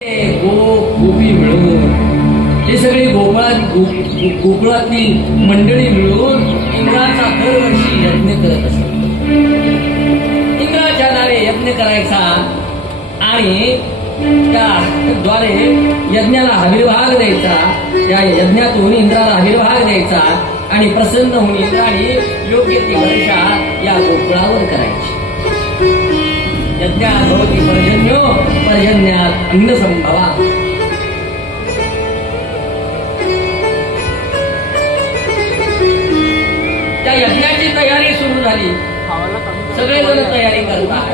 गोपी मिळून हे सगळे गोकुळातली मंडळी मिळून इंद्राचा दरवर्षी यज्ञ करत असत. इंद्राच्या नावे यज्ञ करायचा आणि त्याद्वारे यज्ञाला आविर्भाग द्यायचा. त्या यज्ञातून इंद्राला आविर्भाग द्यायचा आणि प्रसन्न होऊन इंद्राने योग्य ती वर्षा या गोकुळावर करायची. यज्ञात भवती पर्जन्यो पर्जन्यात अन्न संभवा. त्या यज्ञाची तयारी सुरू झाली. सगळेजण तयारी करतात.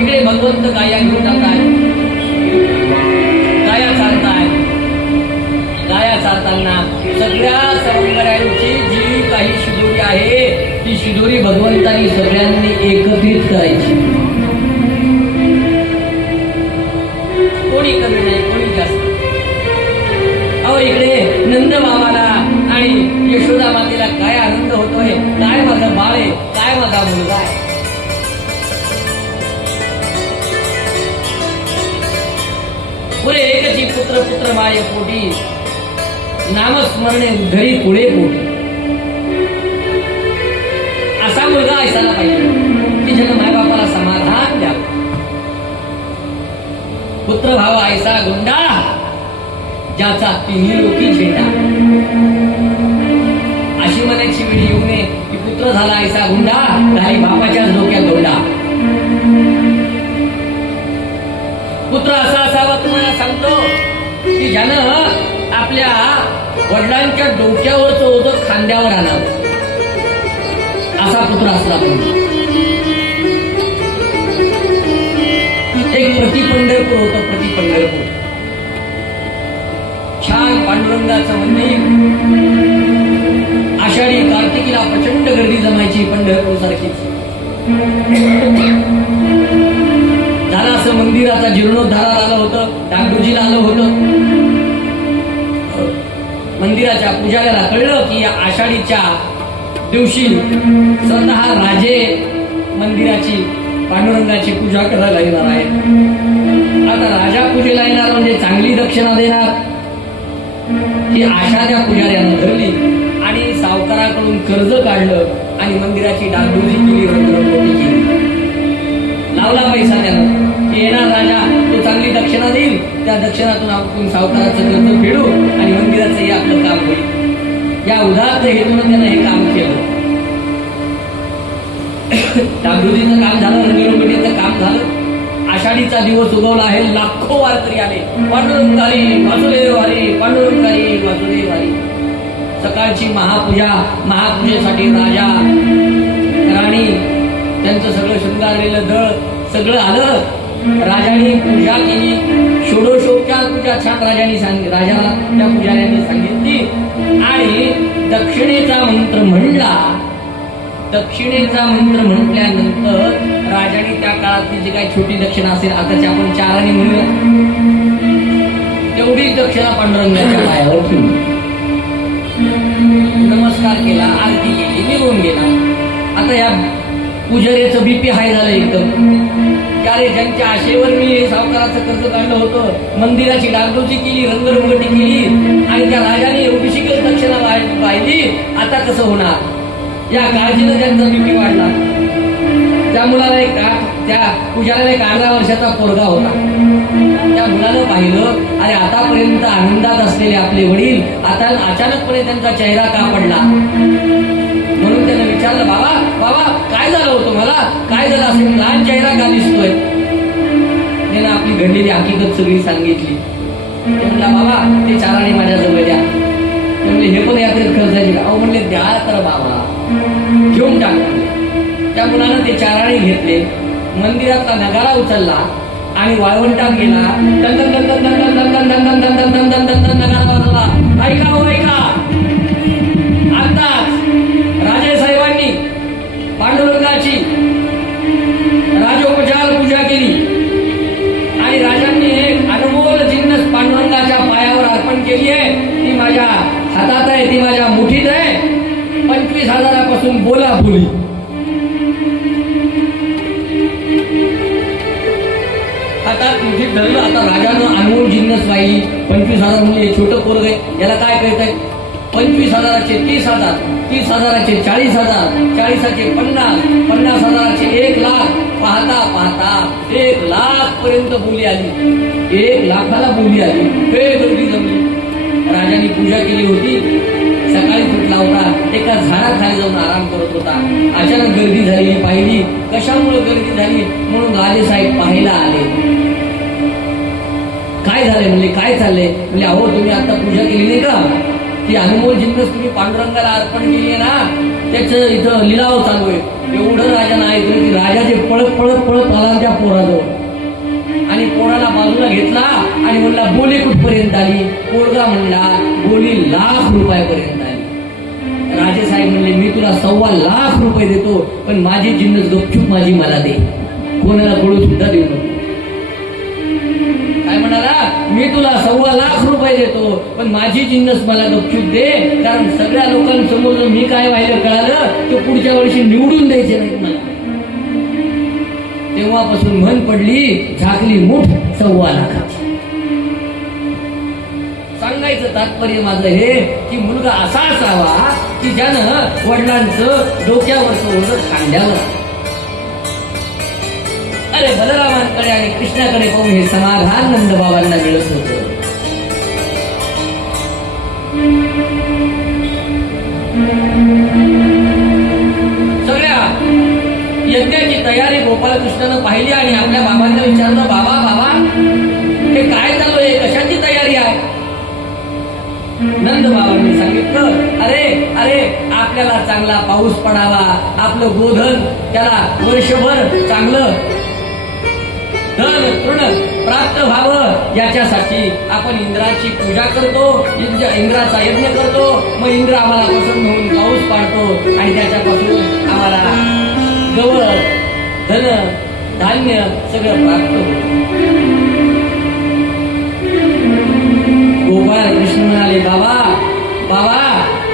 इकडे भगवंत गाया घेऊन जातात. गाया चालतात. गाया चालताना सगळ्या सवंगड्यांची जी काही शिदोरी आहे ती शिदोरी भगवंतांनी सगळ्यांनी एकत्रित करायची. कोणी कमी नाही, कोणी जास्त. अहो इकडे नंद मामाला आणि यशोदा मातेला काय आनंद होतोय. काय माझा बाळ आहे, काय माझा मुलगा आहे. पुढे एकची पुत्र पुत्र माय पोटी नामस्मरणे घरी पुढे पोटी. असा मुलगा असायला पाहिजे की ज्यानं मायबापाला समाधान द्यावं. पुत्र भाव ऐसा गुंडा ज्याचा तिन्ही लोकी झेंडा. अशी म्हणायची वेळ येऊ नये की पुत्र झाला ऐसा गुंडा काही बापाच्याच डोक्यात दोंडा. पुत्र असा असावा तुम्हाला सांगतो की ज्यानं आपल्या वडिलांच्या डोक्यावरचं ओझं खांद्यावर आणावं. असा पुत्र असला पाहिजे. एक प्रति पंढरपूर होतं. प्रति पंढरपूर छान पांडुरंगाचं मंदिर. आषाढी कार्तिकीला प्रचंड गर्दी जमायची पंढरपूर सारखीच. झालं असं मंदिराचा जीर्णोद्धार आलं होतं. डागडुजीला आलं होतं. मंदिराच्या पुजाऱ्याला कळलं की या आषाढीच्या दिवशी स्वतः राजे मंदिराची पांडुरंगाची पूजा करायला येणार आहेत. आता राजा पूजेला येणार म्हणजे चांगली दक्षिणा देणार. ही आशा त्या पुजाऱ्यानं धरली आणि सावकाराकडून कर्ज काढलं आणि मंदिराची डागडुजी केली, रंगरंगोटी केली. लावला पैसा त्यानं. येणार राजा तो चांगली दक्षिणा देईल. त्या दक्षिणातून आपण सावकाराचं कर्ज फेडू आणि मंदिराचं हे आपलं काम होईल. या उदात्त हेतून त्यानं हे काम केलं. डागडुजीचं काम झालं, रंगरंगोटीचं काम झालं. आषाढीचा दिवस उगवला आहे. लाखो वारकरी आले. पांडुरंग हरी वासुदेव हरी, पांडुरंग हरी वासुदेव हरी. सकाळची महापूजेसाठी राजा राणी त्यांचं सगळं शृंगारलेलं दळ सगळं आलं. राजाने पूजा केली. षोडशोपचार पूजा छान राजाला त्या पुजाऱ्यांनी सांगितली आणि दक्षिणेचा मंत्र म्हणला. दक्षिणेचा मंत्र म्हटल्यानंतर राजाने त्या काळातली जी काही छोटी दक्षिणा असेल, आताची आपण 4 आणे म्हणूया, तेवढीच दक्षिणा पांडुरंगाच्या पायावर ठेवली. नमस्कार केला, आरती केली, निघून गेला. आता या पुजाऱ्याचं बीपी हाय झालं एकदम. अरे ज्यांच्या आशेवर मी हे सावकाराचं कर्ज काढलं होतं, मंदिराची डागडुजी केली, रंगरंगोटी केली आणि त्या राजाने एवढीशी दक्षिणा पाहिली, आता कसं होणार. या काळजीनं त्यांचा बीपी वाढला. त्या मुलाला त्या पुजाऱ्याला 11 वर्षाचा पोरगा होता. त्या मुलानं पाहिलं, अरे आतापर्यंत आनंदात असलेले आपले वडील आता अचानकपणे त्यांचा चेहरा का पडला. म्हणून त्यानं विचारलं, बाबा बाबा काय झालं होतं, मला काय झालं असेल, लहान चेहरा का दिसतोय. त्यानं आपली घडलेली हकीकत सगळी सांगितली. ते म्हणला, बाबा ते 4 आणे माझ्या जवळ द्या. ते म्हणले, हे पण यात्रेत खर्चाची का. अहो म्हणले, द्या तर बाबा, घेऊन टाकले. त्या मुलानं ते 4 आणे घेतले, मंदिरातला नगारा उचलला आणि वाळवंटात गेला. दन दन दन दन दन दन दन दन दन दन दन दन दन दन नगारा वाजला. ऐका हो ऐका. आताच राजेसाहेबांनी पांडुरंगाची राजोपचार पूजा केली आणि राजांनी एक अनमोल जिन्नस पांडुरंगाच्या पायावर अर्पण केली आहे. ती माझ्या हातात आहे, ती माझ्या मुठीत आहे. 25,000 पासून बोला बोली. हातात मुठीत धरलं. आता राजानं अनमोल जिन्नस राहिली. 25,000 म्हणजे छोटं पोरग आहे, याला काय कळतंय? 25,000चे 30,000, 30,000चे 40,000, 40चे 50, 50,000चे 1,00,000. पाहता पाहता 1,00,000 पर्यंत बोली आली. 1,00,000ला बोली आली. गर्दी जमली. राजाने पूजा केली होती. सकाळी उठला होता, एका झाडाखाली जाऊन आराम करत होता. अचानक गर्दी झालेली पाहिली. कशामुळे गर्दी झाली म्हणून राजेसाहेब पाहायला आले. काय झालंय म्हणले, काय चाललंय म्हणजे? अहो तुम्ही आता पूजा केली नाही का? ती अनमोल जिन्नस तुम्ही पांडुरंगाला अर्पण केली आहे ना, त्याचं इथं लिलाव चालू आहे. एवढं राजानं ऐकलं की राजाचे पळत पळत पळत आला त्या पोराजवळ आणि पोराला बाजूला घेतला आणि म्हणला बोली कुठपर्यंत आली? पोरगा म्हणला बोली ₹1,00,000 आली. राजेसाहेब म्हणले मी तुला ₹1,25,000 देतो, पण माझी जिन्नस गपचूप माझी मला दे, कोणाला कळू सुद्धा देऊ नको. काय म्हणाला? मी तुला ₹1,25,000 देतो, पण माझी जिन्नस मला गपचूप दे, कारण सगळ्या लोकांसमोर जर मी काय व्हायला कळालं तर पुढच्या वर्षी निवडून द्यायचे नाहीत मला. तेव्हापासून म्हण पडली, झाकली मुठ ₹1,25,000. सांगायचं तात्पर्य माझं हे की मुलगा असा असावा की ज्यानं वडिलांचं डोक्यावरचं ओझं खांद्यावर. अरे बलरामांकडे आणि कृष्णाकडे पाहून हे समाधान नंदबाबांना मिळत होतं. सगळ्या यज्ञाची तयारी गोपालकृष्णानं पाहिली आणि आपल्या बाबांना विचारलं, बाबा बाबा हे काय चालू आहे, कशाची तयारी आहे? नंद बाबांनी सांगितलं, अरे अरे आपल्याला चांगला पाऊस पडावा, आपलं गोधन त्याला वर्षभर चांगलं धन तृण प्राप्त व्हावं, याच्यासाठी आपण इंद्राची पूजा करतो, इंद्राचा यज्ञ करतो. मग इंद्र आम्हाला पसंत होऊन पाऊस पाडतो आणि त्याच्यापासून आम्हाला गवत धन धान्य सगळं प्राप्त होतं. गोपाळ कृष्ण म्हणाले, बाबा बाबा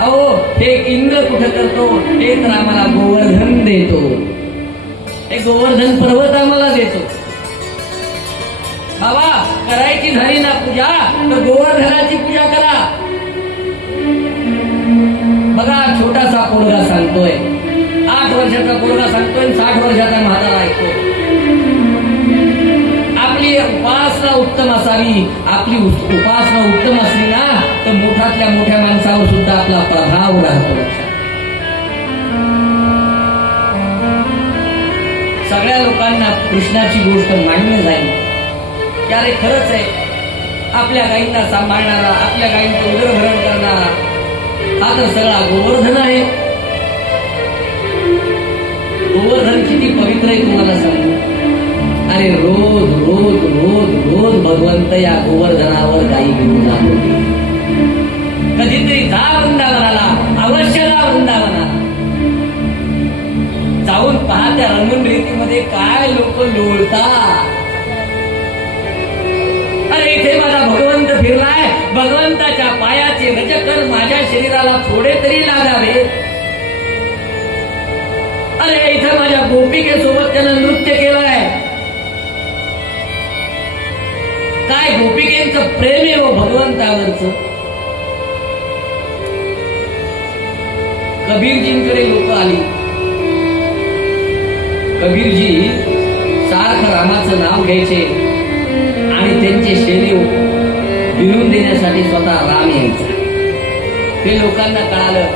अहो हे इंद्र कुठं करतो, हे तर आम्हाला गोवर्धन देतो, हे गोवर्धन पर्वत आम्हाला देतो. बाबा करायची झाली ना पूजा तर गोवर्धनाची पूजा करा. बघा छोटासा पोरगा सांगतोय, 8 वर्षाचा पोरगा सांगतोय, 60 वर्षाचा म्हातारा ऐकतो. आपली उपासना उत्तम असावी, आपली उपासना उत्तम असली ना तर मोठ्यातल्या मोठ्या माणसावर सुद्धा आपला प्रभाव राहतो. सगळ्या लोकांना कृष्णाची गोष्ट मान्य झाली. अरे खरंच आहे, आपल्या गायींना सांभाळणारा, आपल्या गायींचं उदरभरण करणारा हा तर सगळा गोवर्धन आहे. गोवर्धन किती पवित्र आहे तुम्हाला सांगू. अरे रोज रोज रोज रोज भगवंत या गोवर्धनावर गायी घेऊन जातो. कधीतरी जा वृंदावनाला, अवश्य जा वृंदावनाला. जाऊन पहा त्या रमण रीतीमध्ये काय लोक लोळतात. अरे इथे माझा भगवंत फिरलाय, भगवंताच्या पायाचे रजकर माझ्या शरीराला थोडे तरी लागावे. अरे इथे माझ्या गोपिकेसोबत त्यानं नृत्य केलंय. काय गोपिकेंचं प्रेम आहे हो भगवंतावरचं. कबीरजींकडे लोक आली. कबीरजी सारखं रामाचं नाव घ्यायचे आणि त्यांचे शरीर विरून देण्यासाठी स्वतः राम यायचा. हे लोकांना कळालं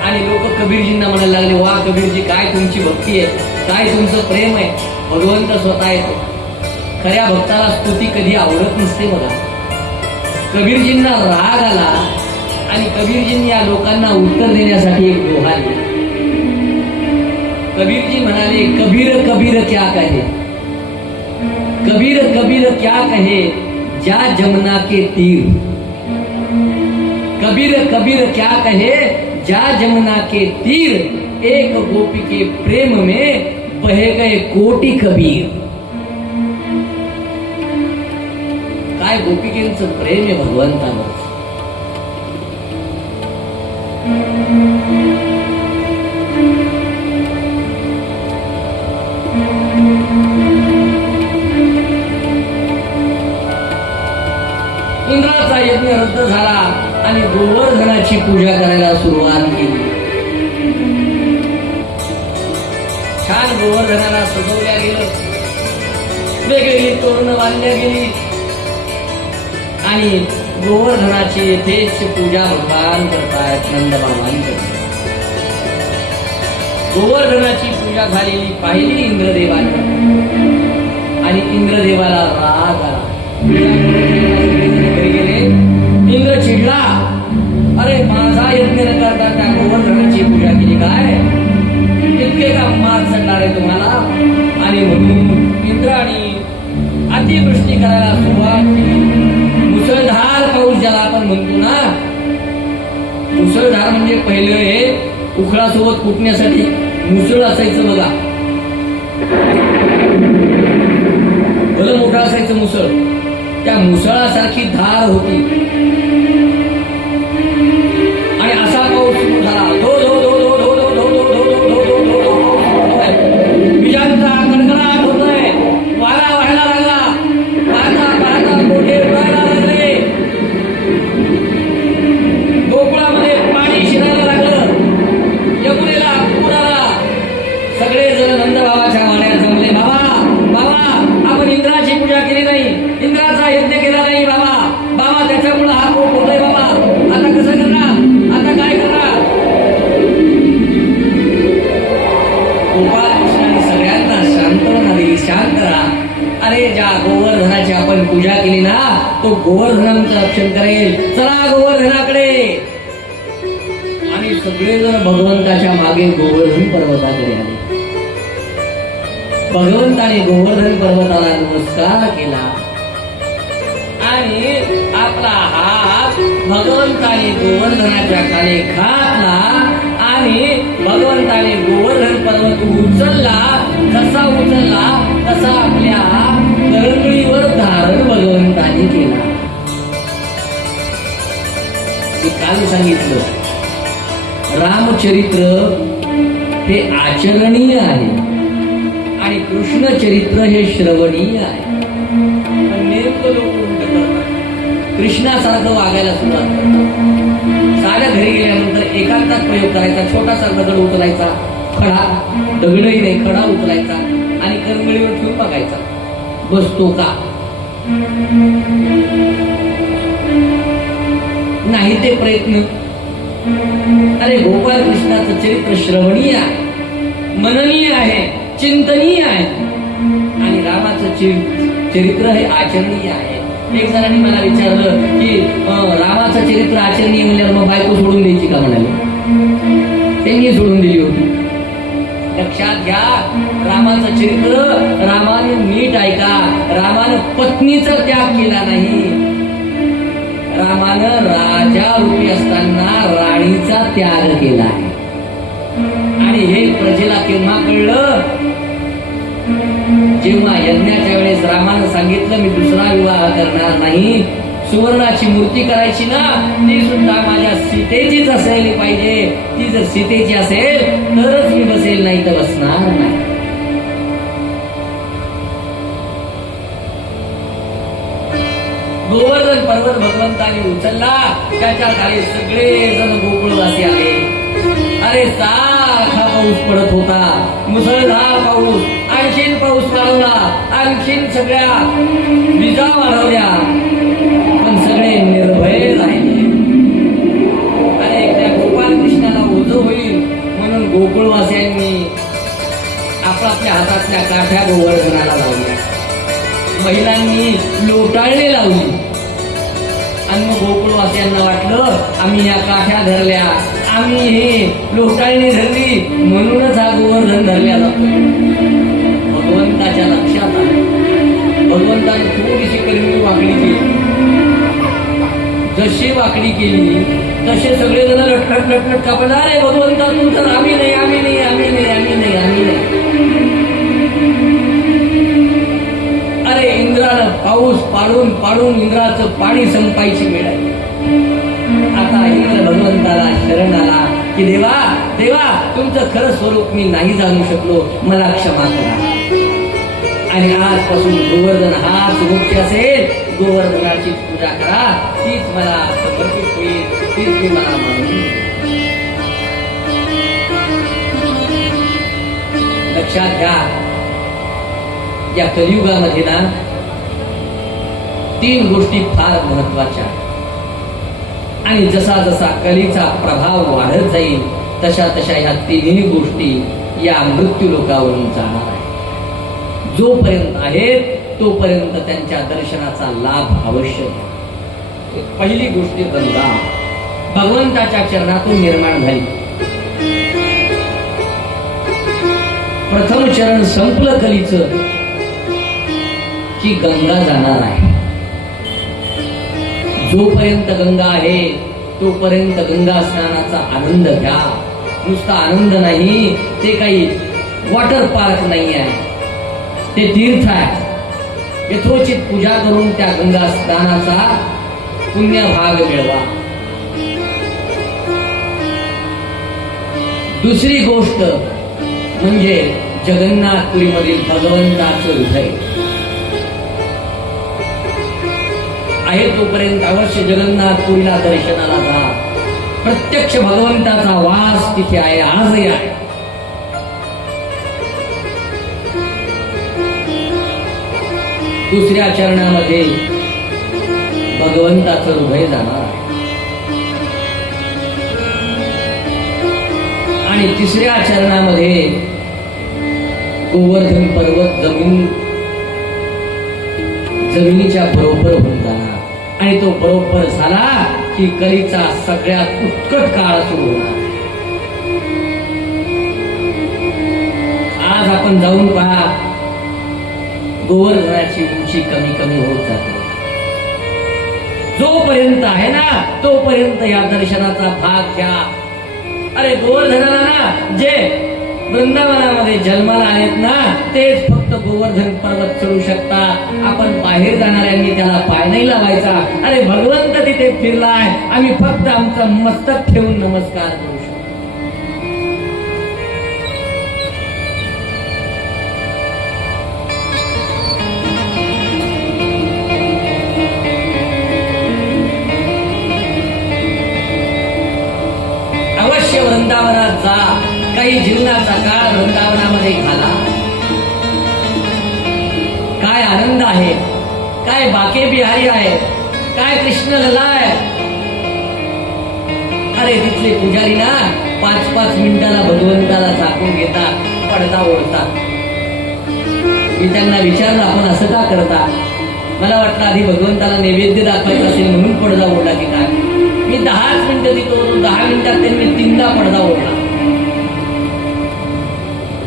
आणि लोक कबीरजींना म्हणायला लागले, वा कबीरजी काय तुमची भक्ती आहे, काय तुमचं प्रेम आहे, भगवंत स्वतः येतो. खऱ्या भक्ताला स्तुती कधी आवडत नसते बघा. कबीरजींना राग आला आणि कबीरजींनी या लोकांना उत्तर देण्यासाठी एक दोहा दिला. कबीरजी म्हणाले, कबीर कबीर क्या कहे, कबीर कबीर क्या कहे जा जमुना के तीर, कबीर कबीर क्या कहे जा जमुना के तीर, एक गोपी के प्रेम में बहे गए कोटी कबीर. काय गोपिकेंचं प्रेम आहे भगवंतावर. इंद्राचा यज्ञ रद्द झाला आणि गोवर्धनाची पूजा करायला सुरुवात केली. छान गोवर्धनाला सजवल्या गेलं, वेगवेगळी तोरणं बांधल्या गेली आणि गोवर्धनाची येथेच पूजा भगवान करतायत, नंदबाबांनी करतात. गोवर्धनाची पूजा झालेली पाहिली इंद्रदेवाने आणि इंद्रदेवाला राग आला. घरी गेले, इंद्र चिडला, अरे माझा यज्ञ न करता त्या गोवर्धनाची पूजा केली काय, इतके का मार चढणार आहे तुम्हाला. आणि म्हणून इंद्राने अतिवृष्टी करायला सुरुवात केली. मुसळधार पाऊस ज्याला आपण म्हणतो ना, मुसळधार म्हणजे पहिलं हे उखळासोबत कुटण्यासाठी मुसळ असायचं बघा, भलं मोठं असायचं मुसळ, त्या मुसळासारखी धार होती आणि असा पाऊस सुरू झाला. धो धो धो धो धो धो धो धो धो धो धो धो धो होतोय, विजांचा कडकडाट होतोय, वारा व्हायला लागला, पाहता पाहता मोठे उडायला लागले, गोकुळामध्ये पाणी शिरायला लागलं, यमुनेला पूर आला. सगळेजण नंदबाबाच्या माण्यात जमले. बाबा आपण इंद्राची पूजा केली नाही, इंद्राचा यज्ञ केला नाही बाबा, त्याच्यामुळे हा कोप होतोय बाबा, आता कसं करणार, आता काय करणार. गोपाल कृष्णाने सगळ्यांना सांत्वना दिली, शांत राहा. अरे ज्या गोवर्धनाची आपण पूजा केली ना, तो गोवर्धनाचं रक्षण करेल, चला गोवर्धनाकडे. आणि सगळेजण भगवंताच्या मागे गोवर्धन पर्वताकडे आले. भगवंताने गोवर्धन पर्वताला नमस्कार केला आणि आपला हात भगवंताने गोवर्धनाच्या खाली घातला आणि भगवंताने गोवर्धन पर्वत उचलला. जसा उचलला तसा आपल्या करंगळीवर धारण भगवंताने केला. मी काल सांगितलं, रामचरित्र हे आचरणीय आहे आणि कृष्ण चरित्र हे श्रवणीय आहे. पण नेमकं लोक उलट करतात, कृष्णासारखं वागायला सुरुवात करतात. साऱ्या घरी गेल्यानंतर एकांतात प्रयोग करायचा, छोटासा दगड उचलायचा, खडा, दगडही नाही खडा उचलायचा आणि करंगळीवर ठेवून बघायचा बसतो का. नाही ते प्रयत्न. अरे गोपाल कृष्णाचं चरित्र श्रवणीय आहे, मननीय आहे, चिंतनीय आहे आणि रामाचं चरित्र हे आचरणीय आहे. एक जणांनी मला विचारलं की रामाचं चरित्र आचरणीय म्हणल्यावर मग बायको सोडून द्यायची का म्हणाले. त्यांनी सोडून दिली होती. लक्षात घ्या, रामाचं चरित्र रामाने नीट ऐका, रामानं पत्नीचा त्याग केला नाही, रामानं राजा रूपी असताना राणीचा त्याग केला आहे. आणि हे प्रजेला केव्हा कळलं, जेव्हा यज्ञाच्या वेळेस रामानं सांगितलं मी दुसरा विवाह करणार नाही, सुवर्णाची मूर्ती करायची ना, ती सुद्धा माझ्या सीतेचीच असायला पाहिजे, ती जर सीतेची असेल तरच मी बसेल, नाही तर बसणार नाही. गोवर्धन पर्वत भगवंताने उचलला, त्याच्या खाली सगळे जण गोकुळवासी आले. अरे सारखा पाऊस पडत होता, मुसळधार पाऊस, आणखीन पाऊस वाढवला, आणखीन सगळ्या विजा वाढवल्या, पण सगळे निर्भय राहिले. अरे एकदा गोपाल कृष्णाला ओझं होईल म्हणून गोकुळवासियांनी आपापल्या हातातल्या काठ्या गोवर्धनाला लावल्या, महिलांनी लोटाळणे लावली आणि मग गोकुळवासियांना वाटलं आम्ही या काठ्या धरल्या, आम्ही हे लोटाळणी धरली म्हणूनच हा गोवर्धन धरल्या जातोय. भगवंताच्या लक्षात आलं, भगवंताने थोडीशी करंगळी वाकडी केली, जशी वाकडी केली तसे सगळेजण लटकट लटकट कापड. अरे भगवंता तू तर आम्ही नाही, आम्ही नाही, आम्ही नाही, आम्ही नाही, आम्ही नाही. अरे इंद्रानं पाऊस पाडून पाडून इंद्राचं पाणी संपायची वेळ आहे. आता इंद्र भगवंताला शरण आला की देवा देवा तुमचं खरं स्वरूप मी नाही जाणू शकलो, मला क्षमा करा. आणि आजपासून गोवर्धन हाच मुख्य असेल. गोवर्धनाची पूजा करा, तीच मला समर्पित होईल, तीच मी मला मानून. लक्षात घ्या, या कलियुगामध्ये ना 3 गोष्टी फार महत्वाच्या. आणि जसा जसा कलीचा प्रभाव वाढत जाईल तशा तशा ह्या 3ही गोष्टी या मृत्यू लोकावरून जाणार आहे. जोपर्यंत आहेत तोपर्यंत त्यांच्या दर्शनाचा लाभ अवश्य घ्या. पहिली गोष्ट गंगा भगवंताच्या चरणातून निर्माण झाली. प्रथम चरण संपलं कलीचं की गंगा जाणार आहे. जोपर्यंत गंगा आहे तोपर्यंत गंगा स्नानाचा आनंद घ्या. नुसता आनंद नाही, ते काही वॉटर पार्क नाही आहे, ते तीर्थ आहे. यथोचित पूजा करून त्या गंगा स्नानाचा पुण्यभाग मिळवा. दुसरी गोष्ट म्हणजे जगन्नाथपुरीमधील भगवंताचं हृदय आहे तोपर्यंत अवश्य जगन्नाथपुरीला दर्शनाला जा. प्रत्यक्ष भगवंताचा वास तिथे आहे, आजही आहे. दुसऱ्या चरणामध्ये भगवंताचं हृदय जाणार आहे. आणि तिसऱ्या चरणामध्ये गोवर्धन पर्वत जमिनीच्या बरोबर होऊन जाणार. आणि तो बरोबर झाला की कलीचा सगळ्यात उत्कट काळ सुरू होणार. आज आपण जाऊन पहा, गोवर्धनाची उंची कमी कमी होत जाते. जोपर्यंत आहे ना तोपर्यंत या दर्शनाचा भाग घ्या. अरे गोवर्धनाला ना जे वृंदावनामध्ये जन्माला आहेत ना तेच फक्त गोवर्धन पर्वत चढू शकतात. आपण बाहेर जाणाऱ्यांनी त्याला पाय नाही लावायचा. अरे भगवंत तिथे फिरलाय, आम्ही फक्त आमचं मस्तक ठेवून नमस्कार करू शकतो. अवश्य वृंदावनात जा, काही जीवनाचा काळ वृंदावनामध्ये घाला. काय आनंद आहे, काय बाके बिहारी आहे, काय कृष्ण लला आहे. अरे तिथले पुजारी ना 5-5 मिनिटाला भगवंताला झाकून घेतात, पडदा ओढतात. मी त्यांना विचारलं, आपण असं का करता? मला वाटलं आधी भगवंताला नैवेद्य दाखवायचं असेल म्हणून पडदा ओढला की काय. मी 10 मिनिटं तिथं होतो, 10 मिनिटात त्यांनी 3दा पडदा ओढला.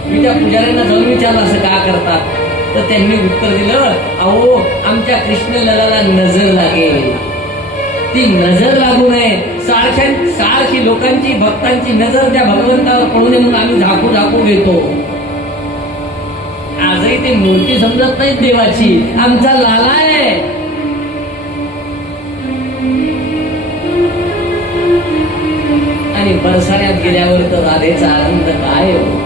मी त्या पुजाऱ्यांना जाऊन विचारलं असं का करतात, तर त्यांनी उत्तर दिलं, अहो आमच्या कृष्ण ललाला नजर लागेल, ती नजर लागू नये, सारखी लोकांची भक्तांची नजर त्या भगवंतावर पडू नये म्हणून आम्ही झाकू घेतो. आजही ते मूर्ती समजत नाहीत देवाची, आमचा लाला आहे. आणि बरसाण्यात गेल्यावर तर राधेचा आनंद काय हो.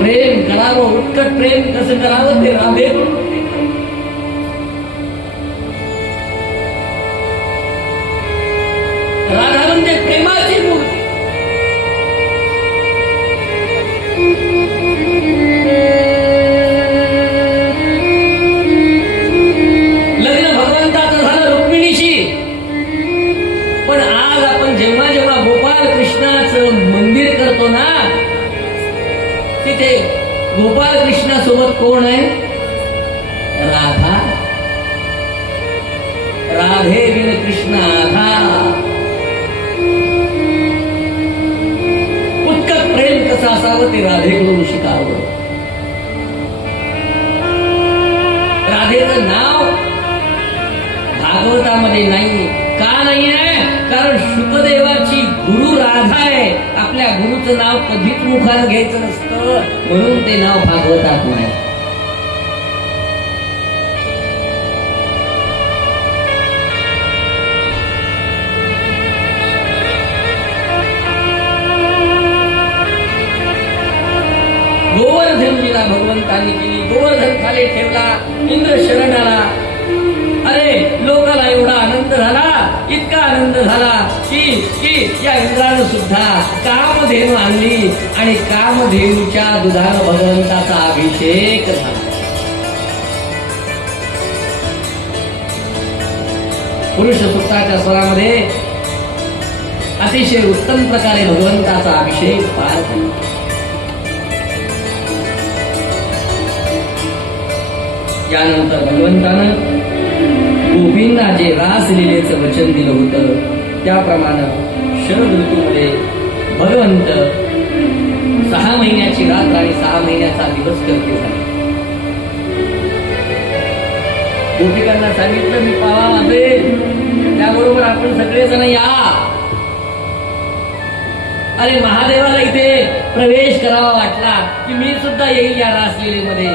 प्रेम करावं, उत्कट प्रेम कसं करावं ते राधे. राधा म्हणजे प्रेमाची मूर्ती. लग्न भगवंताचं झालं रुक्मिणीशी, पण आज आपण जेव्हा जेव्हा गोपाल कृष्णाचं मंदिर करतो ना तिथे गोपाल कृष्णासोबत कोण आहे? राधा. राधे बिन कृष्ण आधा. उत्कट प्रेम कसं असावं ते राधेकडून शिकावं. राधेचं नाव भागवतामध्ये नाही. का नाही आहे? कारण शुकदेवाची गुरु राधा आहे. आपल्या गुरुचं नाव कधीच मुखात घ्यायचं नसतं, म्हणून ते नाव भागवतात नाही. गोवर्धन लीला भगवंतांनी केली. गोवर्धन मागे ठेवला, इंद्र शरण आला. अरे लोकाला एवढा आनंद झाला, इतका आनंद झाला की या इंद्रानं सुद्धा कामधेनू आणली आणि कामधेनूच्या दुधानं भगवंताचा अभिषेक झाला. पुरुष सूक्ताच्या स्वरामध्ये अतिशय उत्तम प्रकारे भगवंताचा अभिषेक पार झाला. यानंतर भगवंतानं गोपींना जे रास लीलेचं वचन दिलं होतं त्याप्रमाणे शरद ऋतूमध्ये भगवंत 6 महिन्याची रात्र आणि 6 महिन्याचा दिवस करते झाले. गोपिकांना सांगितलं मी पावा वाजेल, त्याबरोबर आपण सगळेजण या. अरे महादेवाला इथे प्रवेश करावा वाटला की मी सुद्धा येईल या रासलीलेमध्ये.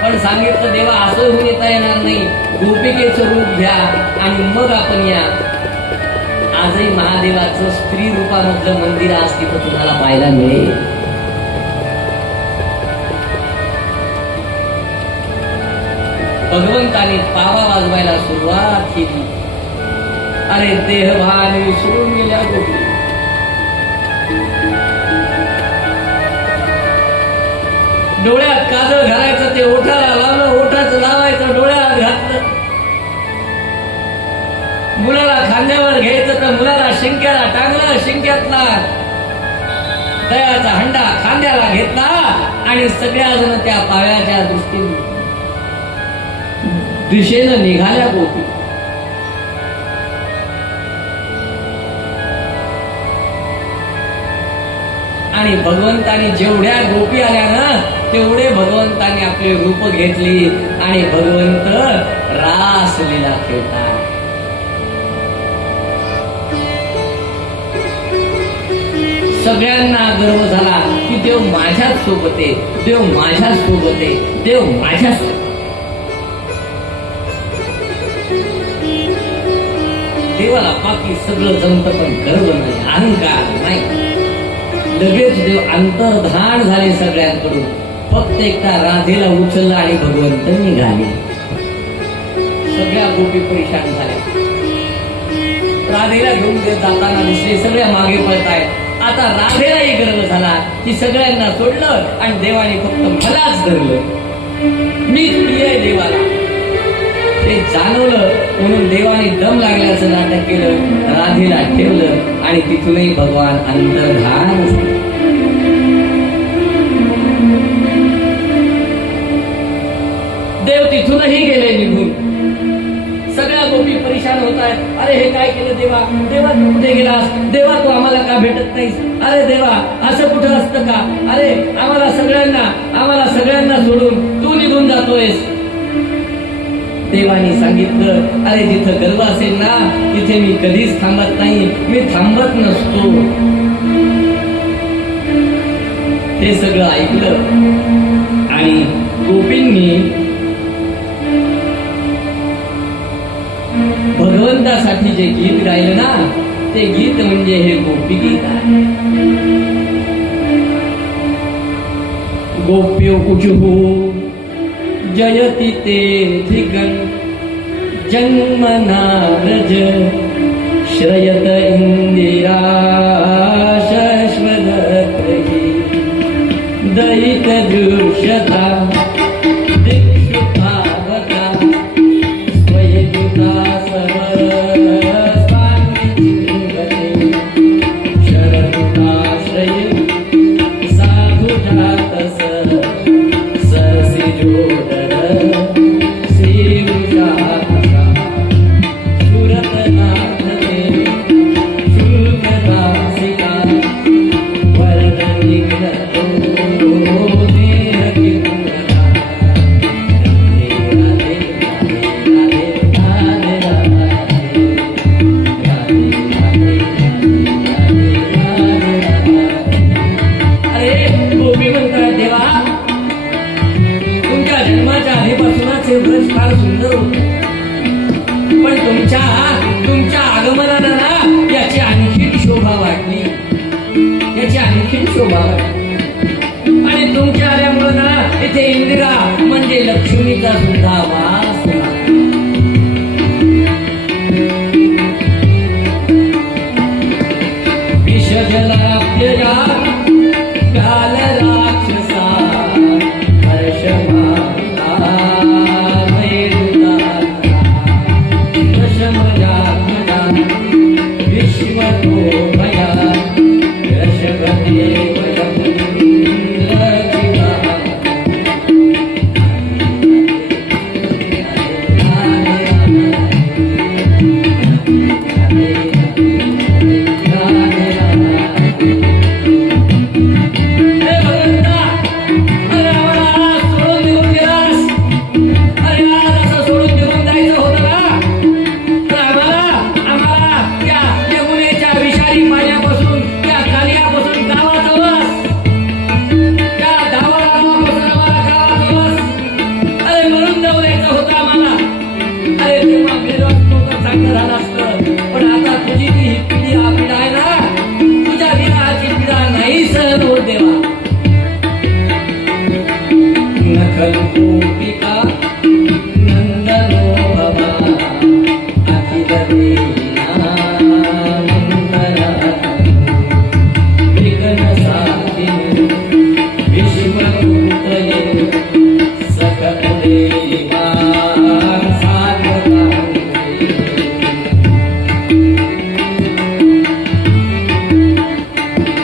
पण सांगितलं देवा असं होऊन येता येणार नाही, गोपिकेचं रूप घ्या आणि मग आपण या. आजही महादेवाचं स्त्री रूपामधलं मंदिर आज तिथं तुम्हाला पाहायला मिळेल. भगवंताने पावा वाजवायला सुरुवात केली. अरे देहभान विसरून गेल्या गोपी. डोळ्यात काजळ घालायचं ते ओठाला लावलं, ओठाचं लावायचं डोळ्यात घातलं. मुलाला खांद्यावर घ्यायचं तर मुलाला शिंक्याला टांगलं, शिंक्यातला दयाचा हंडा खांद्याला घेतला आणि सगळ्या जण त्या पाव्याच्या दिशेनं निघाल्या गोपी. आणि भगवंताने जेवढ्या गोपी आल्या ना तेवढे भगवंताने आपले रूप घेतली आणि भगवंत रास लीला खेळतात. सगळ्यांना गर्व झाला की देव माझ्याच सोबत आहे, देव माझ्याच सोबत आहे, देव माझ्याच. देवाला बाकी सगळं जमतं पण गर्व नाही, अहंकार नाही. लगेच देव अंतर्धान झाले सगळ्यांकडून. फक्त एकदा राधेला उचललं आणि भगवंत निघाले. सगळ्या गोपी परेशान झाल्या. राधेला घेऊन जाताना दिसले, सगळ्या मागे पळतायत. आता राधेलाही गर्व झाला की सगळ्यांना सोडलं आणि देवाने फक्त मलाच धरलं, मीच प्रिय आहे देवाला. ते जाणवलं म्हणून देवाने दम लागल्याचं नाटक केलं, राधेला ठेवलं आणि तिथूनही भगवान अंतर्धान झाले. देव तिथूनही गेले निघून. सगळ्या गोपी परेशान होत आहेत. अरे हे काय केलं देवा, देवा तू कुठे गेलास, देवा तू आम्हाला का भेटत नाहीस, अरे देवा असं कुठं असतं का, अरे आम्हाला सगळ्यांना सोडून तू निघून जातोयस. देवानी सांगितलं, अरे जिथं गर्व असेल ना तिथे मी कधीच थांबत नाही, मी थांबत नसतो. हे सगळं ऐकलं आणि गोपींनी भगवंतासाठी जे गीत गायलं ना ते गीत म्हणजे हे गोपी गीत आहे. गोप्यो उजुहू जयति ते धिगन जन्मनारज श्रयत इंदिरा शश्वदत्रयी दयित दुष्यता दिक्षुभावता स्वयंता सर्वस्वामिचिंतते शरणाश्रये साधु जातस सरसी जोडर फार सुंदर होत, पण तुमच्या आगमनानं ना याची आणखीन शोभा वाटली, याची आणखीन शोभा वाटली. आणि तुमच्या आल्यामुळे ना इथे लक्ष्मीचा सुद्धा वास नाही. विषजलाप्यया काल राक्षसा हर्षमाना मेरुदा वशमजात्मजा विश्वतो भया रशवदेव पण आता तुझी ही पिढी आपली आहे ना, तुझ्या विरहाची पीडा नाही सहन होत देवा. नखलकोटिका नंदनो भवा अखिल देनानंदना विघ्न साधिनी विश्वरूपये सकलदेवा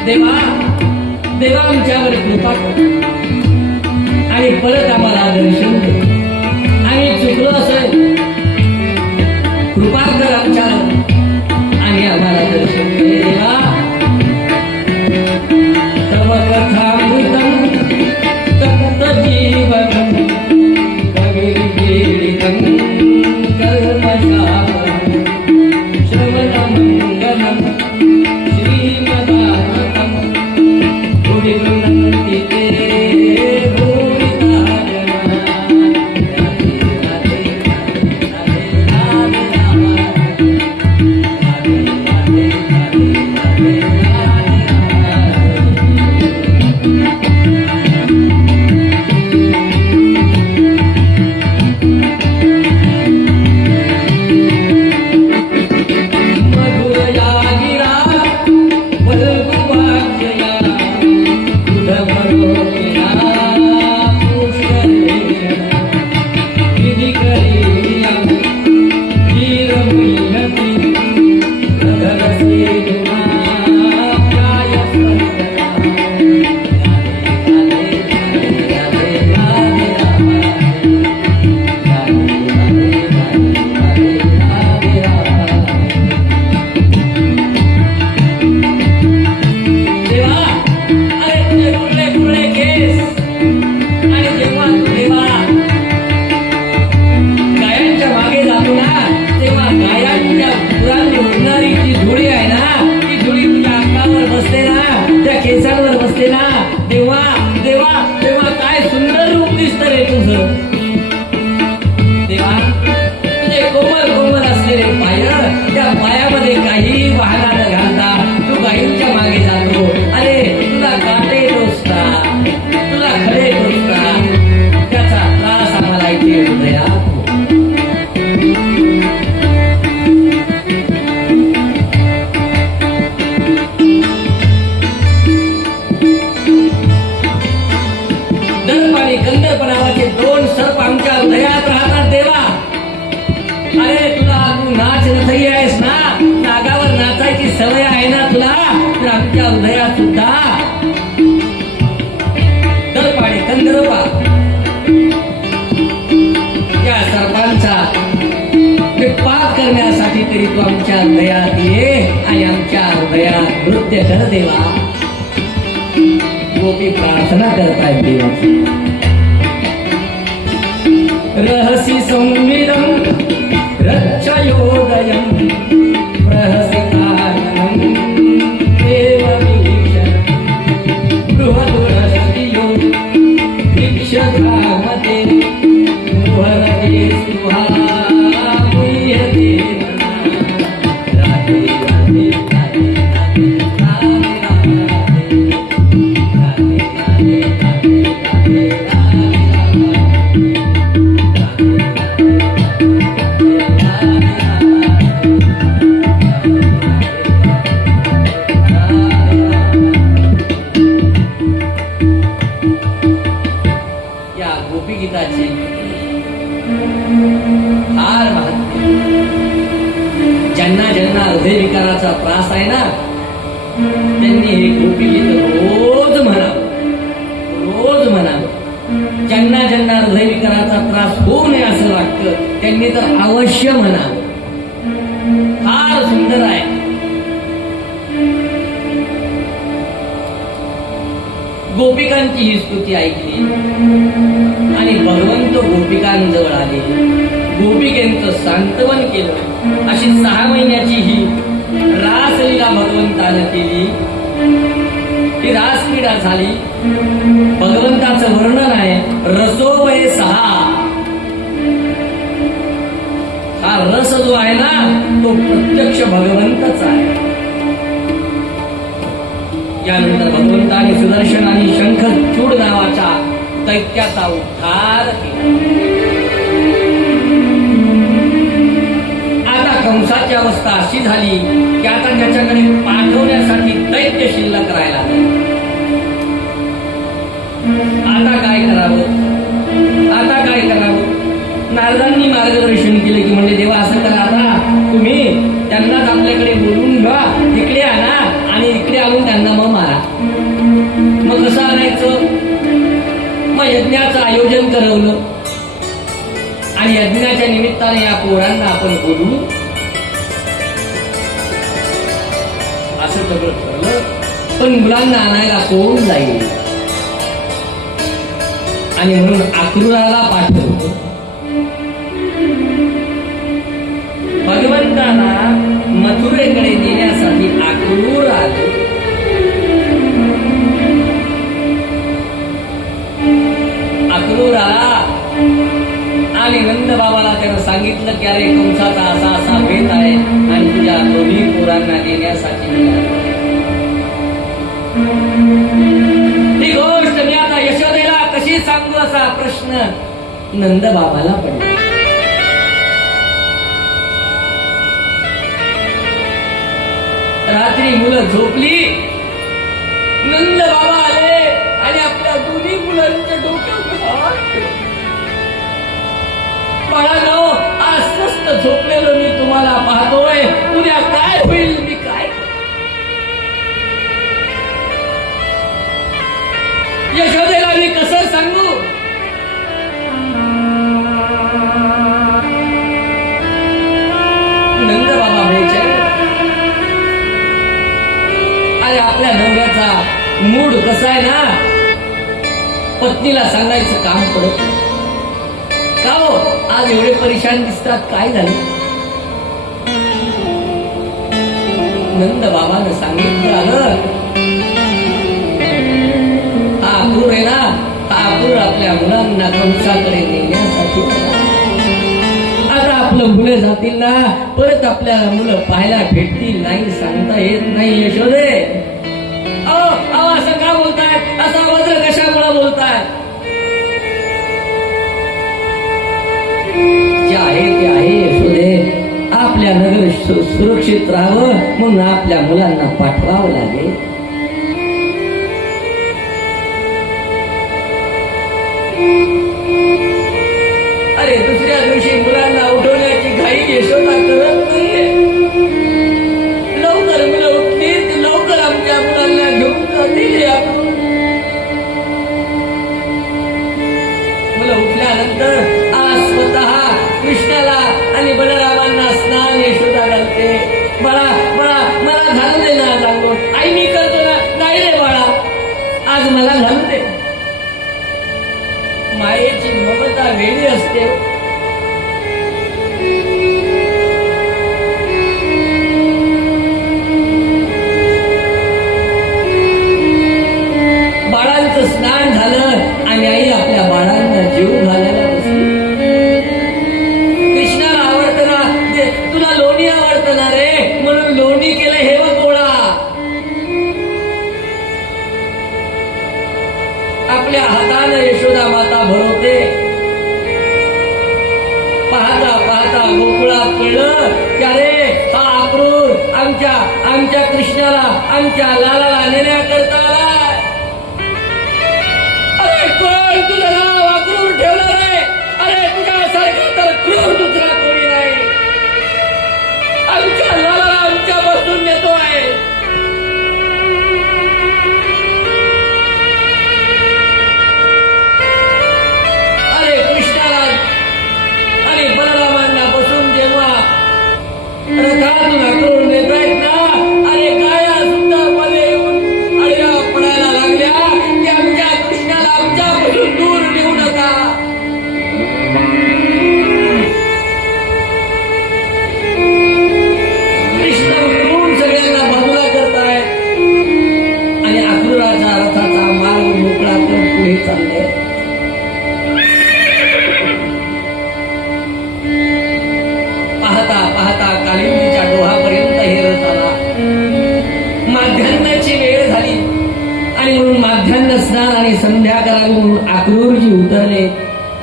देवा देवा आमच्यावर कृपा कर आणि परत आम्हाला दर्शन दे. आम्ही चुकलो असेल कृपा कर आमच्यावर आणि आम्हाला दर्शन दे देवा. तव कथामृतं तप्त जीवनं कविर्पीडितं कर्मशापं श्रवणमङ्गलं श्रीमदानतं गुरुनन्ति ते देवा देवा देवा काय सुंदर रूप दिसतं रे तुझं. देवा तुझे कोमल कोमल असलेले पाय, त्या पायामध्ये काही वाहना न घालता तू गायींच्या मागे जातो. अरे तुला काटे टोचता, तुला खडे टोचता, त्याचा त्रास आम्हाला इथे हृदयात. गंधर्प नावाचे दोन सर्प आमच्या हृदयात राहतात देवा. अरे तुला तू नाच नसई आहेस ना, नागावर नाचायची सवय आहे ना तुला, तर आमच्या हृदयात सुद्धा दर्प आणि गंधर्पा या सर्पांचा पाप करण्यासाठी तरी तू आमच्या हृदयात ये आणि आमच्या हृदयात नृत्य कर देवा. गोपी प्रार्थना करतायत देवाची. रहसी संविदं रक्षयोदयं प्रहसिताननं देववीक्षणं बृहदुरश्रियो दीक्षधामते मोहरते सुहा मुह्यते राधे राधे राधे राधे राधे राधे राधे राधे राधे राधे राधे. भगवंताची फार महात्म्य. ज्यांना ज्यांना हृदय विकाराचा त्रास आहे ना, त्यांनी हे गोपीगीत रोज म्हणावं, रोज म्हणावं. ज्यांना ज्यांना हृदय विकाराचा त्रास होऊ नये असं वाटतं, त्यांनी तर अवश्य म्हणावं. फार सुंदर आहे. गोपिकांची ही स्तुती ऐकली आणि भगवंत गोपिकांजवळ आले, गोपिकेंचं सांत्वन केलं. अशी 6 महिन्याची ही रासलीला भगवंतानं केली. ही रासक्रीडा झाली. भगवंताचं वर्णन आहे, रसोवय 6. हा रस जो आहे ना, तो प्रत्यक्ष भगवंतच आहे. यानंतर भगवंताने सुदर्शन आणि शंखचूड नावाच्या दैत्याचा उद्धार केला. आता कंसाची अवस्था अशी झाली की आता त्याच्याकडे पाठवण्यासाठी दैत्य शिल्लक राहिला नाही. आता काय करावं, आता काय करावं. नारदांनी मार्गदर्शन केले की म्हणजे देवा असं करा, आता तुम्ही त्यांनाच आपल्याकडे बोलवून घ्या, इकडे आणा आणि इकडे आणून त्यांना मग मारा. मग कसं आणायचं. मग यज्ञाचं आयोजन करवलं आणि यज्ञाच्या निमित्ताने या पोरांना आपण बोलू असं सगळं ठरलं. पण मुलांना आणायला कोण जाईल आणि म्हणून अक्रूराला पाठवलं. भगवंताला मथुरेकडे नेण्यासाठी अक्रूर आले. अक्रूर आला आणि नंद बाबाला त्यानं सांगितलं की अरे कंसाचा असा असा भेद आहे आणि तुझ्या दोन्ही पोरांना नेण्यासाठी ही गोष्ट मी आता यशोदेला कशी सांगू असा प्रश्न नंद बाबाला पडला. रात्री मुलं झोपली, नंद बाबा आले आणि आपल्या दोन्ही मुलांच्या डोक्यावर हात ठेवले. बाळांनो, आज स्वस्त झोपलेलो मी तुम्हाला पाहतोय, उद्या काय होईल मी काय. यशोदेला मी कसं सांगू. नंद बाबा व्हायचे आणि आपल्या नवऱ्याचा मूड कसा आहे ना, पत्नीला सांगायचं काम पडत नाही. का हो, आज एवढे परेशान दिसतात, काय झालं. नंद बाबानं सांगितलं, आलं हा अक्रूर आहे ना, हा अक्रूर आपल्या मुलांना कंसाकडे नेण्यासाठी. आता आपलं मुलं जातील ना, परत आपल्या मुलं पाहायला भेटतील नाही, सांगता येत नाही. यशोदे, अहो असं का बोलताय, असा वज्र कशामुळे बोलताय. जे आहे ते आहे यशोदे, आपल्या नगर सुरक्षित राहावं म्हणून आपल्या मुलांना पाठवावं लागेल. अरे दुसऱ्या दिवशी मुलांना उठवण्याची घाई यशोदा करत नाहीये. लवकर मुलं उठली, लवकर आमच्या मुलांना घेऊन जातील. मुलं उठल्यानंतर आज स्वतः कृष्णाला आणि बलरामांना स्नान यशोदा घालते. बाळा बाळा मला घालू दे ना सांगून. आई मी करतो ना. नाही रे बाळा, आज मला घालू दे. मायेची ममता वेगळी असते. बाळांचं स्नान झालं आणि आई आपल्या बाळांना जीव घालायला बसली. कृष्णाला आवडतं ना, तुला लोणी आवडतं ना रे, म्हणून लोणी केलं हे बघ गोळा. आपल्या हातानं यशोदा माता भरवते. पाहता पाहता गोकुळात कळलं की अरे हा अक्रूर आमच्या कृष्णाला, आमच्या लालाला नेण्याकरता आलाय. अरे कोण तुझं नाव अक्रूर ठेवलं रे. संध्या करावी अक्रूरजी उतरले.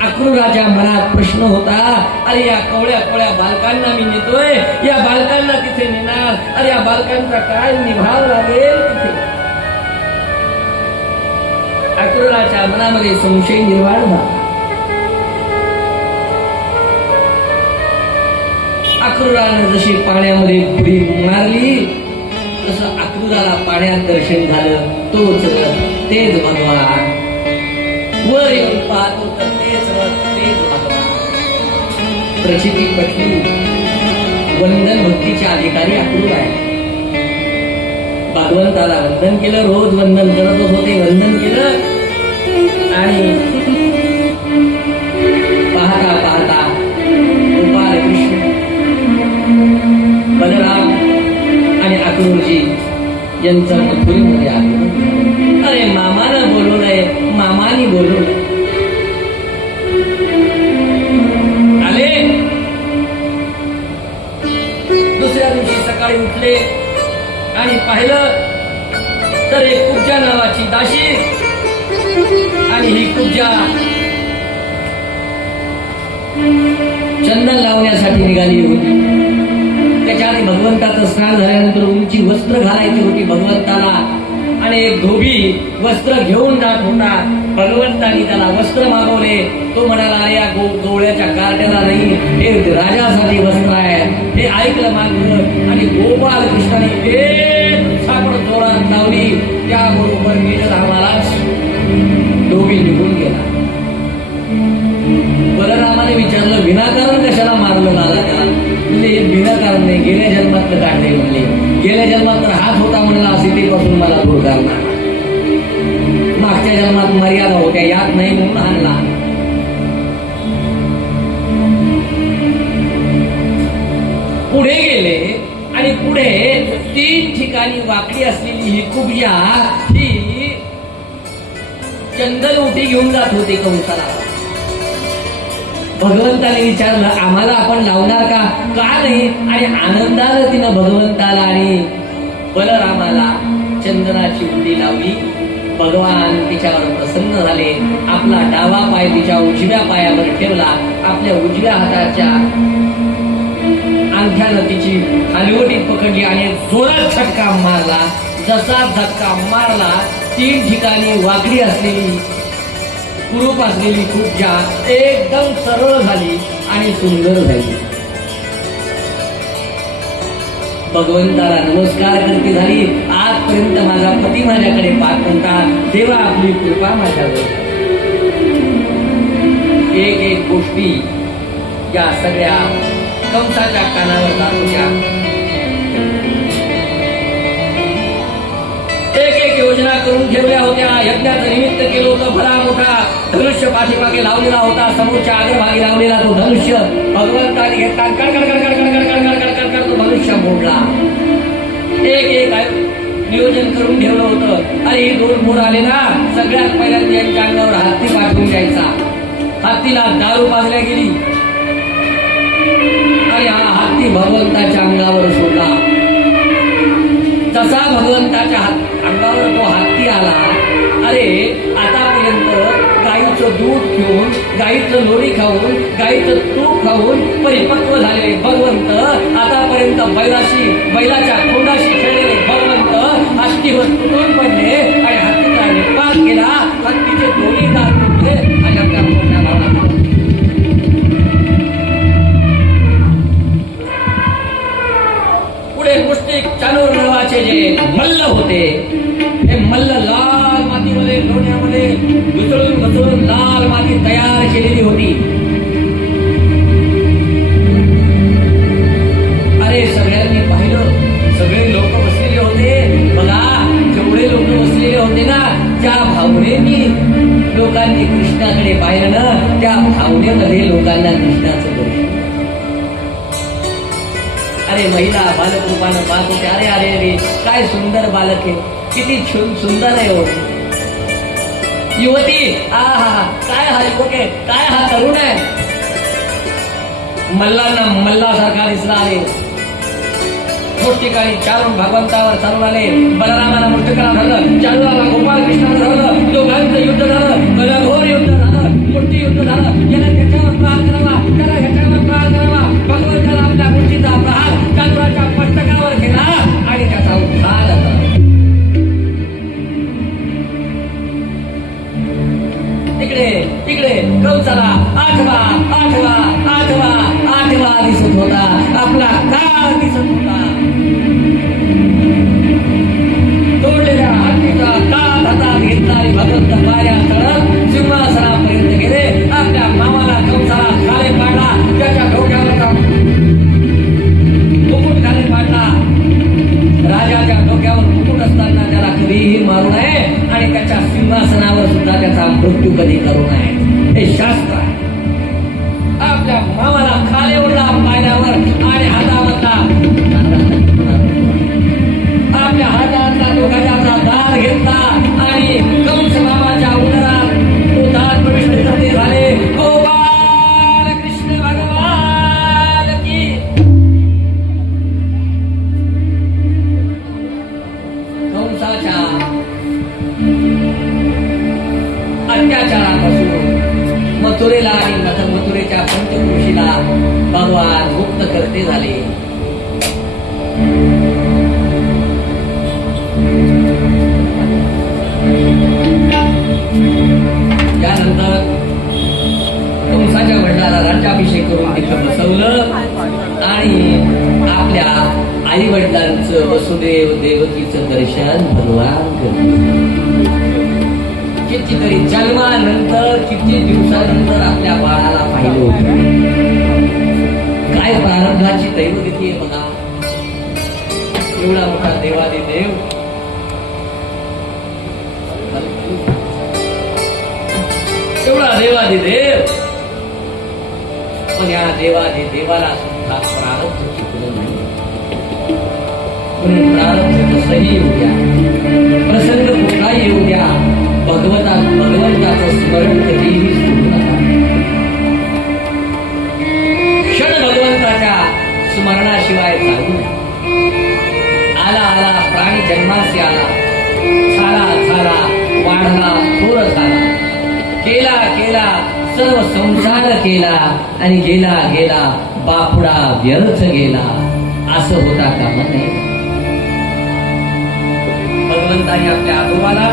अक्रूराच्या मनात प्रश्न होता, अरे या कवळ्या कवळ्या बालकांना मी नेतोय, या बालकांना तिथे नेणार, अरे या बालकांचा काय निभाव लागेल तिथे. अक्रूराच्या मनामध्ये संशय निर्माण झाला. अक्रूरानं जशी पाण्यामध्ये बुडी मारली तसं अक्रूराला पाण्यात दर्शन झालं. तोच तेच भगवान. वर येऊन पाहतो तर तेच भगवान. प्रचिती पटली. वंदन भक्तीचे अधिकारी अक्रूर आहे. भगवंताला वंदन केलं, रोज वंदन करतच होते. वंदन केलं आणि पाहता पाहता गोपाल कृष्ण, बलराम आणि अक्रूरजी यांचं मथुरेमध्ये आलं. अरे मामानं बोलवलंय, मामानी बोलवलंय. आले. दुसऱ्या दिवशी सकाळी उठले आणि पाहिलं तर एक कुब्जा नावाची दाशी आणि ही कुब्जा चंदन लावण्यासाठी निघाली होती. त्याच्या आधी भगवंताचं स्नान झाल्यानंतर उंची वस्त्र घालायची होती भगवंताला आणि एक धोबी वस्त्र घेऊन जात होता. भगवंतानी त्याला वस्त्र मागवले. तो म्हणाला, अरे या गोवळ्याच्या कार्ट्याला नाही, हे राजासाठी वस्त्र आहे, हे ऐकलं मागलं. आणि गोपाल कृष्णाने एक सापड जोरात लावली. त्याबरोबर नीलरामालाच धोबी निघून गेला. बलरामाने विचारलं, विनाकारण कशाला मारलं मला त्याला? म्हणजे विनाकारण नाही, गेल्या जन्मातलं काढले म्हणले. गेल्या जन्मात तर हात होता म्हणला, सीतेपासून मला दूर करणार. मागच्या जन्मात मर्यादा होत्या, यात नाही म्हणून आणला. पुढे गेले आणि पुढे 3 ठिकाणी वाकडी असलेली ही कुब्जा ही चंदन उठी घेऊन जात होते कंसाला. भगवंताने विचारलं, आम्हाला आपण लावणार का? का नाही? आणि आनंदानं तिनं भगवंताला आणि बलरामाला चंदनाची उडी लावली. भगवान तिच्यावर प्रसन्न झाले. आपला डावा पाय तिच्या उजव्या पायावर ठेवला. आपल्या उजव्या हाताच्या अंगठ्यानं तिची हलवटीत पकडली आणि जोरात झटका मारला. जसा झटका मारला 3 ठिकाणी वाकडी असलेली कुरूप असलेली कुब्जा एकदम सरळ झाली आणि सुंदर झाली. भगवंताला नमस्कार करती झाली. आजपर्यंत माझा पती माझ्याकडे पाहत नव्हता, देवा आपली कृपा माझ्यावर. एक एक गोष्टी या सगळ्या कंसाच्या कानावर जात होत्या. एक एक योजना करून ठेवल्या होत्या. यज्ञाचं निमित्त केलं होतं. भला मोठा धनुष्य पाठीमागे लावलेला होता. समोरच्या आग्रभागी लावलेला तो धनुष्य भगवंताने घेतला. कडकड तो धनुष्य मोडला. एक एक नियोजन करून ठेवलं होतं. अरे ही 2 मोर आले ना, सगळ्यात पहिल्यांदा यांच्या अंगावर हत्ती पाठवून द्यायचा. हत्तीला दारू पाजल्या गेली आणि हा हत्ती भगवंताच्या अंगावर सोडला. जसा भगवंताच्या अंगावर तो हत्ती आला, अरे आतापर्यंत गाईचं दूध घेऊन, गाईचं लोणी खाऊन, गाईचं तूप खाऊन परिपक्व झालेले भगवंत, आतापर्यंत बैलाच्या खोंडाशी खेळलेले भगवंत हत्तीवर तुटून पडले आणि हत्तीचा निपात केला. हत्तीचे दोन्ही दात तुटले आणि आपल्या पोटाला लागले. पुढे मुष्टिक चानूर नावाचे जे मल्ल होते, हे मल्ल लाल मातीमध्ये लोण्यामध्ये घुसळून लाल माती तयार केलेली होती. अरे सगळ्यांनी पाहिलं, सगळे लोक बसलेले होते. बघा जेवढे लोक बसलेले होते ना, त्या भावनेनी लोकांनी कृष्णाकडे पाहिलं ना, त्या भावनेमध्ये लोकांना कृष्णाचं दर्शन. अरे महिला बालकरूपानं पाहत होते. अरे अरे अरे काय सुंदर बालक आहे, किती सुंदर आहे हो युवती. हा काय हा युवक आहे, काय हा तरुण आहे. मल्लांना मल्लासारखा दिसला. अरे ठिकाणी चालून भगवंतावर चालून आले. बलरामाला मुष्टकाला धरलं, चालूला गोपाळ कृष्णाला धरलं, दोघांचं युद्ध झालं, घोर युद्ध झालं, मोठी युद्ध झालं. याला त्याच्यावर प्रहार करावा, त्याला ह्याच्यावर प्रहार करावा. भगवंताला आपल्या मूर्तीचा प्रहार चालुराच्या मस्तकावर केला आणि त्याचा उद्धार झाला. तिकडे तिकडे कंसाला आठवा आठवा आठवा आठवा दिसत होता, आपला काळ दिसत होता. तोडलेल्या हत्तीचा काळ हातात घेतला आणि भगवंत पाया चढत सिंहासनापर्यंत गेले. आपल्या मामाला कंसाला खाली पाडला, त्याच्या डोक्यावर मुकुट खाली पाडला. राजाच्या डोक्यावर मुकुट असताना त्याला कधीही मारू नये आणि त्याच्या सिंहासनावर सुद्धा त्याचा मृत्यू कधी करू नये, हे शास्त्र आहे. आपल्या मामाला खाली ओढला पायऱ्यावर आणि हातामधला आपल्या हातातला तो गजाचा दार घेतला आणि कंस मामाच्या उदरात तो दार प्रविष्ट झाले. गोपाल कृष्ण भगवान की. कंसाच्या अत्याचारापासून मथुरेला आणि मथुरेच्या पंचक्रोशीला भगवान मुक्त करते झाले. त्यानंतर कंसाच्या वडिलाला राज्याभिषेक करून तिथं बसवलं आणि आपल्या आई वडिलांचं वसुदेव देवकीचं दर्शन भगवान करतो. कितीतरी जन्मानंतर किती दिवसानंतर आपल्या बाळाला पाहिलं होतं. काय प्रारंभाची दैवगती आहे बघा. एवढा मोठा देवादिदेव, एवढा देवादिदेव, पण या देवादिदेवाला सुद्धा प्रारब्ध चुकलं नाही. म्हणून प्रारब्ध कसंही येऊ द्या, प्रसंग कुठलाही येऊ द्या, भगवंताचं स्मरण कधीही सोडू नका. क्षण भगवंताच्या स्मरणाशिवाय जाऊ नये. आला आला प्राणी जन्मासी आला, झाला झाला वाढला थोर झाला, केला केला सर्व संसार केला आणि गेला गेला बापुडा व्यर्थ गेला, असं होता कामा नये. भगवंताने आपल्या आजोबाला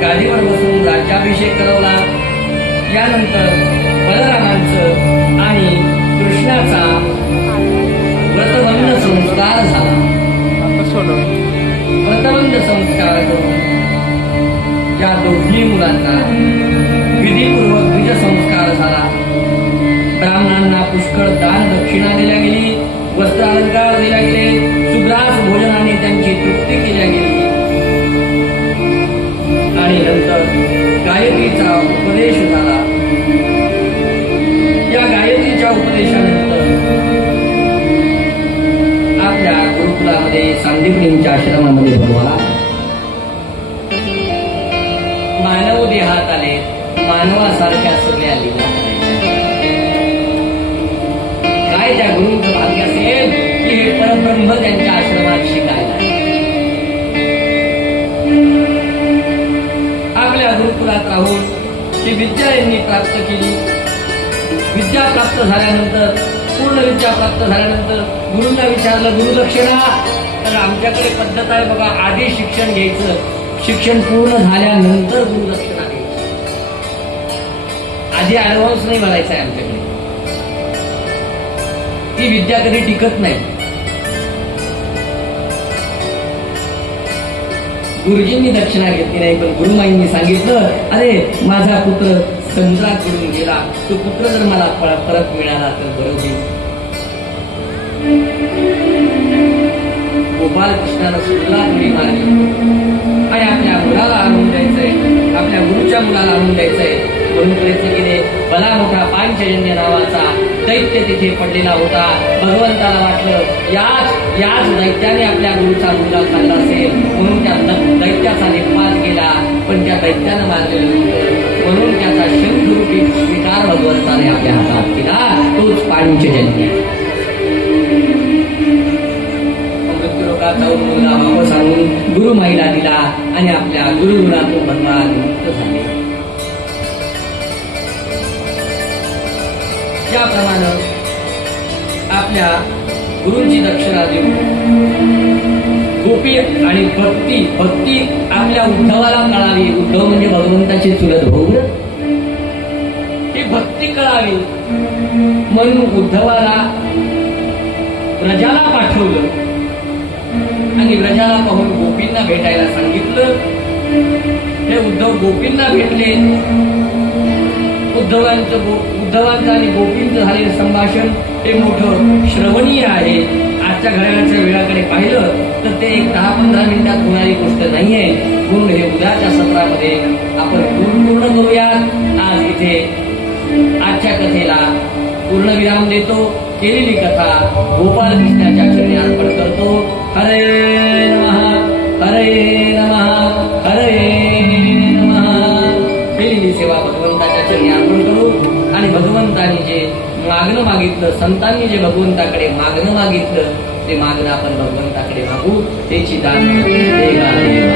गादीवर बसून राज्याभिषेक करवला. यानंतर बलरामांचं आणि कृष्णाचा व्रतबंध संस्कार झाला. व्रतबंध संस्कार करून या दोन्ही मुलांना विधीपूर्वक बीज संस्कार झाला. ब्राह्मणांना पुष्कळ दान दक्षिणा दिल्या गेली, वस्त्र अलंकार दिल्या गेले, सुग्रास भोजनाने त्यांची तृप्ती केल्या गेली आणि नंतर गायत्रीचा उपदेश झाला. या गायत्रीच्या उपदेशानंतर आपल्या गुरुकुलामध्ये सांदीपनीच्या आश्रमामध्ये भगवान मानव देहात आले. मानवासारख्या सगळ्या लीला करायच्या. काय त्या गुरुंचं भाग्य असेल की हे परब्रह्म त्यांच्या आश्रमात शिकायला. आपल्या गुरुकुलात राहून जी विद्या यांनी प्राप्त केली, विद्या प्राप्त झाल्यानंतर, पूर्ण विद्या प्राप्त झाल्यानंतर गुरुंना विचारलं, गुरुदक्षिणा. तर आमच्याकडे पद्धत आहे बघा, आधी शिक्षण घ्यायचं, शिक्षण पूर्ण झाल्यानंतर गुरुदक्षिणा घ्यायची. आधी ऍडव्हान्स नाही भरायचा आहे आमच्याकडे. ती विद्या कधी टिकत नाही. गुरुजींनी दक्षिणा घेतली नाही, पण गुरुमाईंनी सांगितलं, अरे माझा पुत्र समुद्रात बुडून गेला, तो पुत्र जर मला परत मिळाला तर बरं होईल. गोपाल कृष्णानं सुद्धा उडी मारली आणि आपल्या मुलाला आणून द्यायचंय, आपल्या गुरुच्या मुलाला आणून द्यायचंय म्हणून प्रयत्न केले. भला मोठा पांचजन्य नावाचा दैत्य तिथे पडलेला होता. भगवंताला वाटलं याच दैत्याने आपल्या गुरुचा मुलगा खाल्ला असेल म्हणून त्या दैत्याचा निपात केला, पण त्या दैत्यानं मारलेलं नव्हतं म्हणून त्याचा शंखरूपी स्वीकार भगवंताने आपल्या हातात केला, तोच पांचजन्य. जाऊन मुलगा वापस आणून गुरुमाईला दिला आणि आपल्या गुरुगुणातून बनवाद मुक्त झाले. ज्याप्रमाणे आपल्या गुरूंची दक्षिणा देऊन गोपी आणि भक्ती आपल्या उद्धवाला कळावी. उद्धव म्हणजे भगवंताची चुलत भाऊ. ही भक्ती कळावी म्हणून उद्धवाला व्रजाला पाठवलं आणि व्रजाला पाहून गोपींना भेटायला सांगितलं. हे उद्धव गोपींना भेटले. उद्धवांचं आणि गोपींचं झालेलं संभाषण हे मोठं श्रवणीय आहे. आजच्या घड्याळाच्या वेळाकडे पाहिलं तर ते एक 10-15 मिनिटात होणारी गोष्ट नाहीये. म्हणून हे उद्याच्या सत्रामध्ये आपण पूर्ण करूयात. आज इथे आजच्या कथेला पूर्णविराम देतो. केलेली कथा गोपाल कृष्णाच्या चरणी अर्पण करतो. हरे नमः, हरे नमः, हरे नमः. केलेली सेवा भगवंताच्या चरणी अर्पण करू आणि भगवंतानी जे मागणं मागितलं, संतांनी जे भगवंताकडे मागणं मागितलं ते मागणं आपण भगवंताकडे मागू. त्याची दान देवा देवा.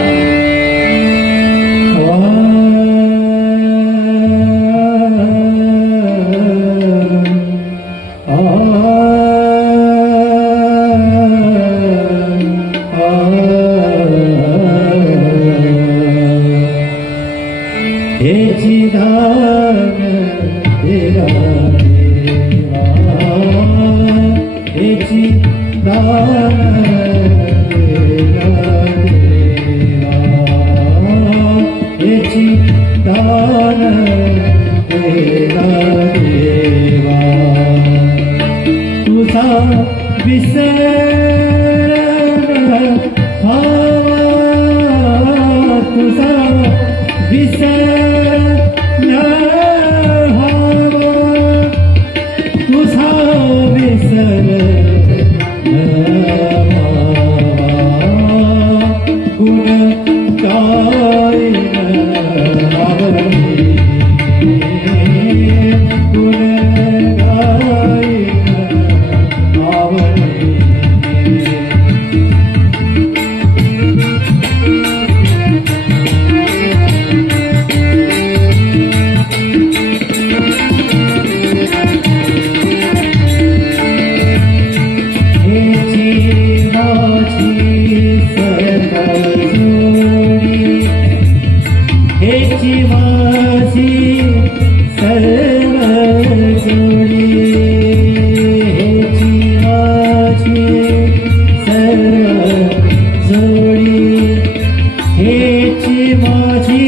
माझी